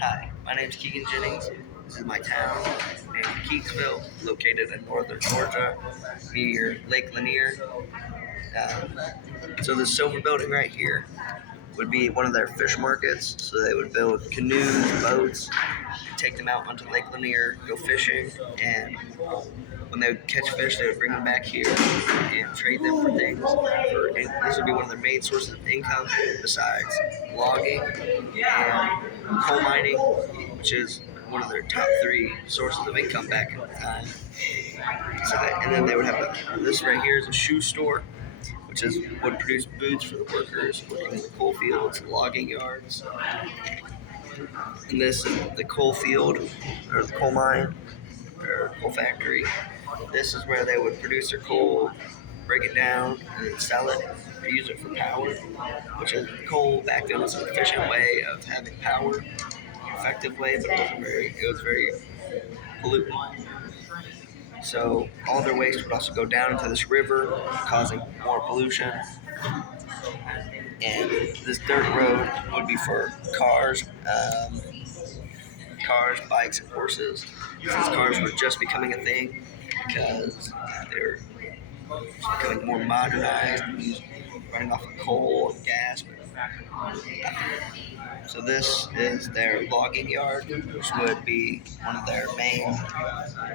Hi, my name is Keegan Jennings. This is my town named Keatsville, located in northern Georgia, near Lake Lanier. Um, so the silver building right here would be one of their fish markets. So they would build canoes, boats, take them out onto Lake Lanier, go fishing, and when they would catch fish, they would bring them back here and trade them for things. This would be one of their main sources of income, besides logging and coal mining, which is one of their top three sources of income back in the time. And then they would have this right here is a shoe store, which would produce boots for the workers working in the coal fields, logging yards. And this is the coal field or the coal mine or coal factory. This is where they would produce their coal, break it down, and then sell it or use it for power, which is coal back then was an efficient way of having power, effective way, but it was very pollutant. So all their waste would also go down into this river, causing more pollution. And this dirt road would be for cars, bikes, and horses. Since cars were just becoming a thing because they were becoming more modernized, running off of coal and gas. So this is their logging yard, which would be one of their main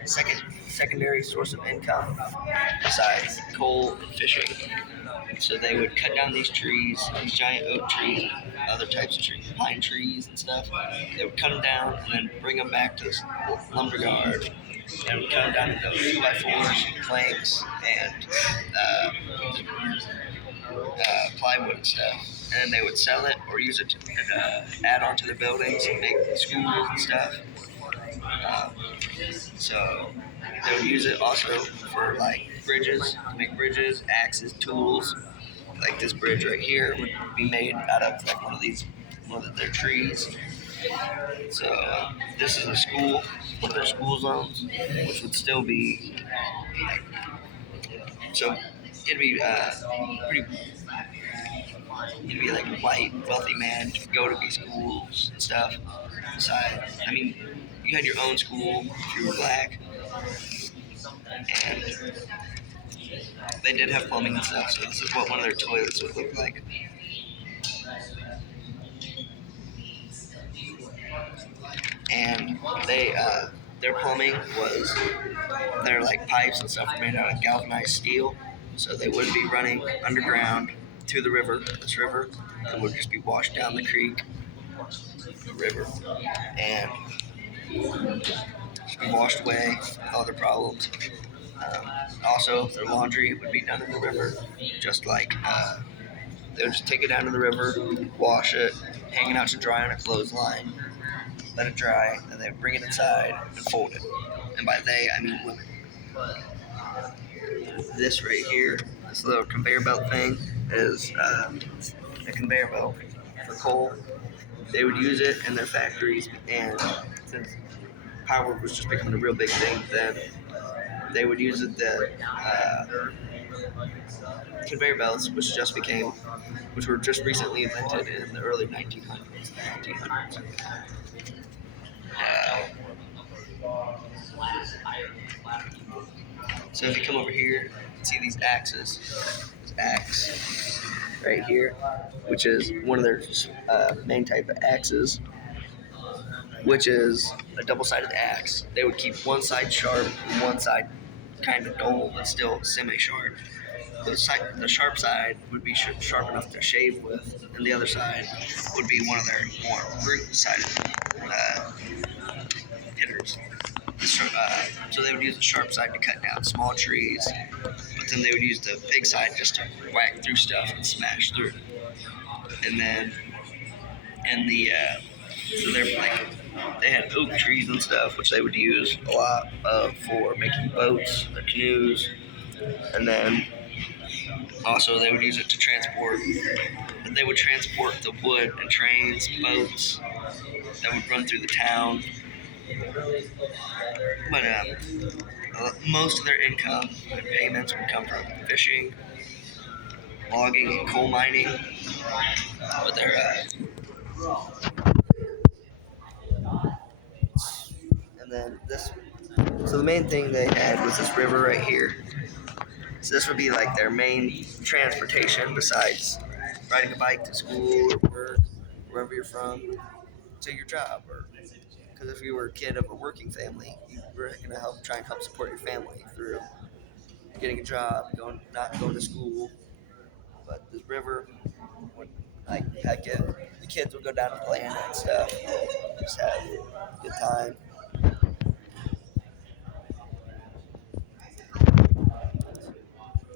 secondary source of income besides coal and fishing. So they would cut down these trees, these giant oak trees, other types of trees, pine trees and stuff. They would cut them down and then bring them back to this lumber yard and would cut them down into 2x4s, planks, and plywood and stuff. And then they would sell it or use it to add on to their buildings and make schools and stuff. Um, so they would use it also for like bridges, to make bridges, axes, tools. Like this bridge right here would be made out of like one of their trees. So this is a school, one of their school zones, which would still be like, so it'd be pretty. It'd be like white, wealthy man go to these schools and stuff. Besides, I mean, you had your own school if you were black, and they did have plumbing and stuff. So this is what one of their toilets would look like. And their plumbing was their like pipes and stuff were made out of galvanized steel, so they would be running underground to the river, this river, and would just be washed down the creek, the river, and just be washed away, all their problems. Also, their laundry would be done in the river, just like they would just take it down to the river, wash it, hang it out to dry on a clothesline, let it dry, and they would bring it inside and fold it. And by they, I mean women. This right here, this little conveyor belt thing, is a conveyor belt for coal. They would use it in their factories, and since power was just becoming a real big thing then, they would use it the conveyor belts, which were just recently invented in the early 1900s. So if you come over here, you see these axes. This axe right here, which is one of their main type of axes, which is a double-sided axe. They would keep one side sharp and one side kind of dull, but still semi-sharp. The sharp side would be sharp enough to shave with, and the other side would be one of their more root-sided hitters. So they would use the sharp side to cut down small trees, but then they would use the big side just to whack through stuff and smash through. And then, so they're like, they had oak trees and stuff, which they would use a lot of for making boats or canoes, and then also they would use it to transport. They would transport the wood and trains, boats that would run through the town. But most of their income and payments would come from fishing, logging, and coal mining. But So the main thing they had was this river right here. So this would be like their main transportation besides riding a bike to school or work, wherever you're from, to your job. Or because if you were a kid of a working family, you were going to help try and help support your family through getting a job, not going to school. But this river, would, like, the kids would go down and play in it and stuff. Just have a good time.